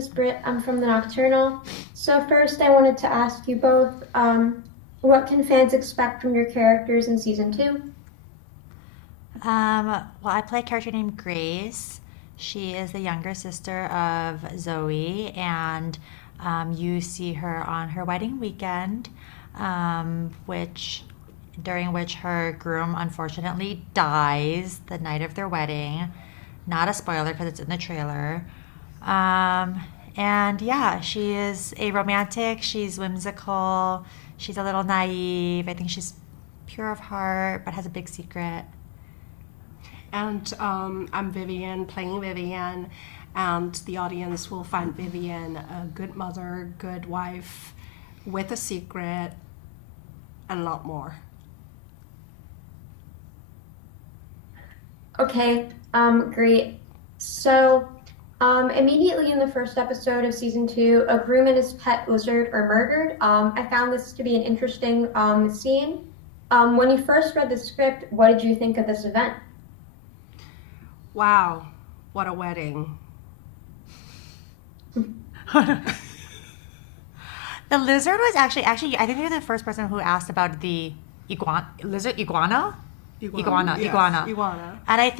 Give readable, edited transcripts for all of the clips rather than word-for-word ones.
is Britt. I'm from the Nocturnal. So first, I wanted to ask you both, what can fans expect from your characters in season two? Well, I play a character named Grace. She is the younger sister of Zoe, and you see her on her wedding weekend, which during which her groom unfortunately dies the night of their wedding. Not a spoiler because it's in the trailer. And yeah, she is a romantic. She's whimsical. She's a little naive. I think she's pure of heart, but has a big secret. And I'm Vivian, playing Vivian, and the audience will find Vivian a good mother, good wife, with a secret, and a lot more. Okay, great. So, immediately in the first episode of season two, a groom and his pet lizard are murdered. I found this to be an interesting scene. When you first read the script, what did you think of this event? Wow, what a wedding. The lizard was actually, I think you're the first person who asked about the iguana. Iguana. And I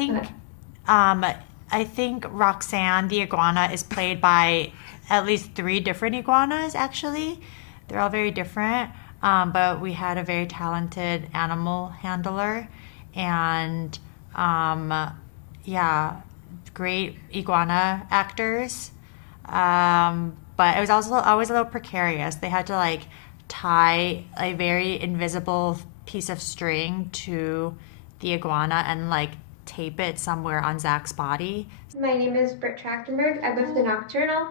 think Roxanne, the iguana, is played by at least 3 different iguanas, actually. They're all very different, but we had a very talented animal handler, and yeah, great iguana actors. But it was also always a little precarious. They had to like tie a very invisible piece of string to the iguana and like tape it somewhere on Zach's body. My name is Britt Trachtenberg. I live in the Nocturnal.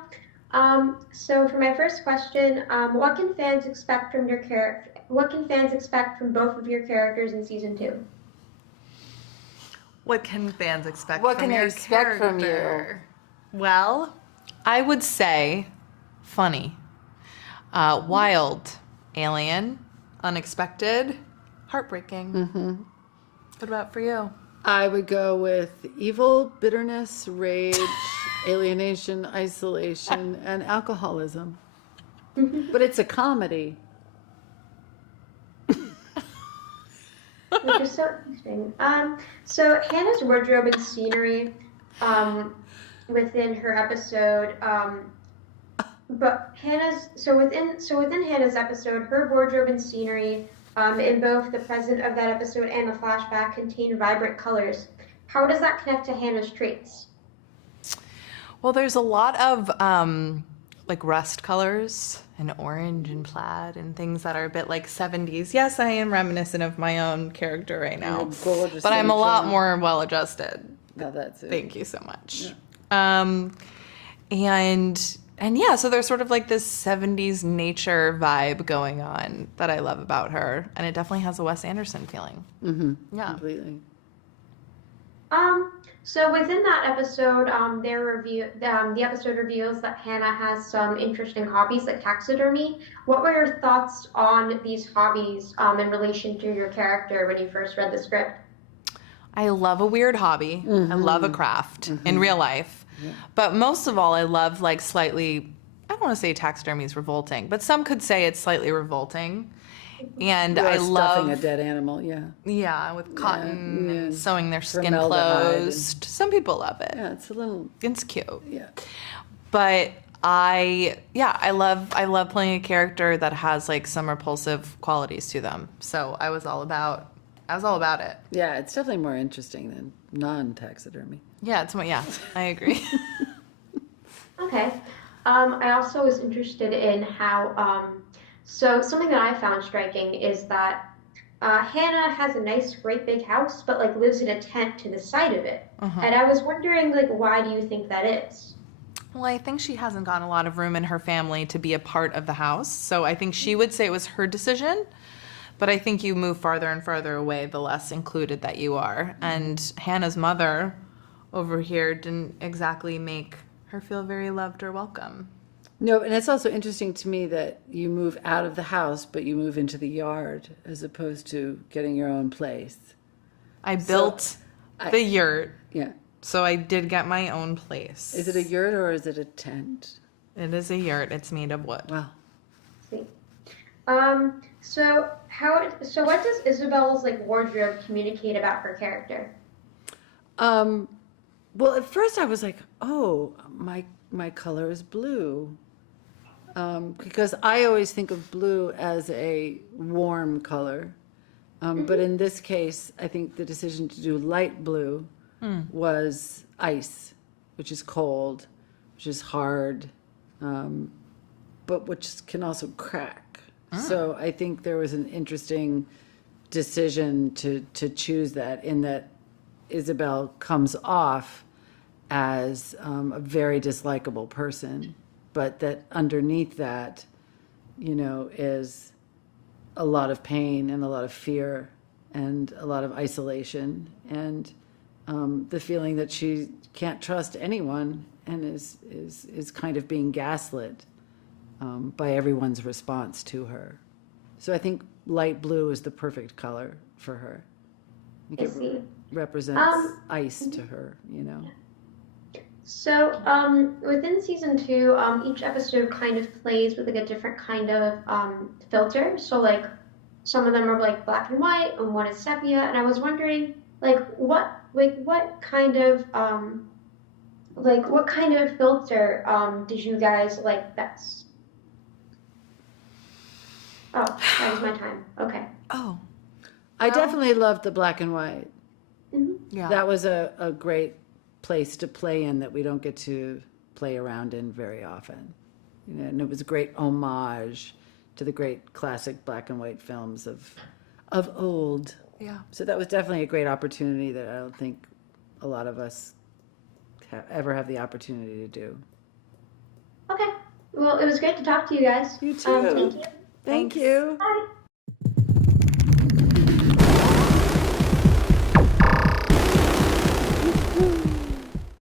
So for my first question, what can fans expect from your What can fans expect from both of your characters in season two? What can fans expect What from can they your expect from character? Well, I would say funny, wild, alien, unexpected, heartbreaking. Mm-hmm. What about for you? I would go with evil, bitterness, rage, alienation, isolation, and alcoholism. But it's a comedy. Which is so interesting. So Hannah's wardrobe and scenery within her episode, but within Hannah's episode, her wardrobe and scenery in both the present of that episode and the flashback contain vibrant colors. How does that connect to Hannah's traits? Well, there's a lot of like rust colors and orange and plaid and things that are a bit like 70s. Yes, I am reminiscent of my own character right now, Gorgeous but I'm a lot intro. more well-adjusted. No, that's it. Thank you so much. Yeah. And yeah, so there's sort of like this 70s nature vibe going on that I love about her, and it definitely has a Wes Anderson feeling. Mm-hmm. Yeah. Completely. So within that episode, the episode reveals that Hannah has some interesting hobbies like taxidermy. What were your thoughts on these hobbies in relation to your character when you first read the script? I love a weird hobby. I love a craft in real life. Yeah. But most of all, I love like slightly, I don't want to say taxidermy is revolting, but some could say it's slightly revolting. And I love stuffing a dead animal, yeah, with cotton, yeah. sewing their skin Formaldehyde closed. Some people love it. Yeah, It's cute. Yeah. But I love playing a character that has like some repulsive qualities to them. So I was all about it. Yeah, it's definitely more interesting than non-taxidermy. Yeah, I agree. Okay. I also was interested in how, so something that I found striking is that Hannah has a nice, great big house, but like lives in a tent to the side of it. And I was wondering, like, why do you think that is? Well, I think she hasn't gotten a lot of room in her family to be a part of the house. So I think she would say it was her decision. But I think you move farther and farther away, the less included that you are. And Hannah's mother over here didn't exactly make her feel very loved or welcome. No, and it's also interesting to me that you move out of the house, but you move into the yard as opposed to getting your own place. I built the yurt. Yeah. So I did get my own place. Is it a yurt or is it a tent? It is a yurt. It's made of wood. Wow. See. So what does Isabel's like wardrobe communicate about her character? Well, at first I was like, oh, my color is blue. Because I always think of blue as a warm color. But in this case, I think the decision to do light blue was ice, which is cold, which is hard, but which can also crack. So I think there was an interesting decision to choose that, in that Isabel comes off as a very dislikable person, but that underneath that, is a lot of pain and a lot of fear and a lot of isolation and the feeling that she can't trust anyone and is kind of being gaslit by everyone's response to her. So I think light blue is the perfect color for her. I see. Represents ice to her, So, within season 2, each episode kind of plays with like a different kind of filter. So, like, some of them are like black and white, and one is sepia. And I was wondering, what kind of filter did you guys like best? Oh, that was my time. Okay. Oh, I definitely loved the black and white. yeah. That was a great place to play in that we don't get to play around in very often. And it was a great homage to the great classic black and white films of old. Yeah. So that was definitely a great opportunity that I don't think a lot of us ever have the opportunity to do. Okay. Well, it was great to talk to you guys. You too. Thank you. Thank you. Bye.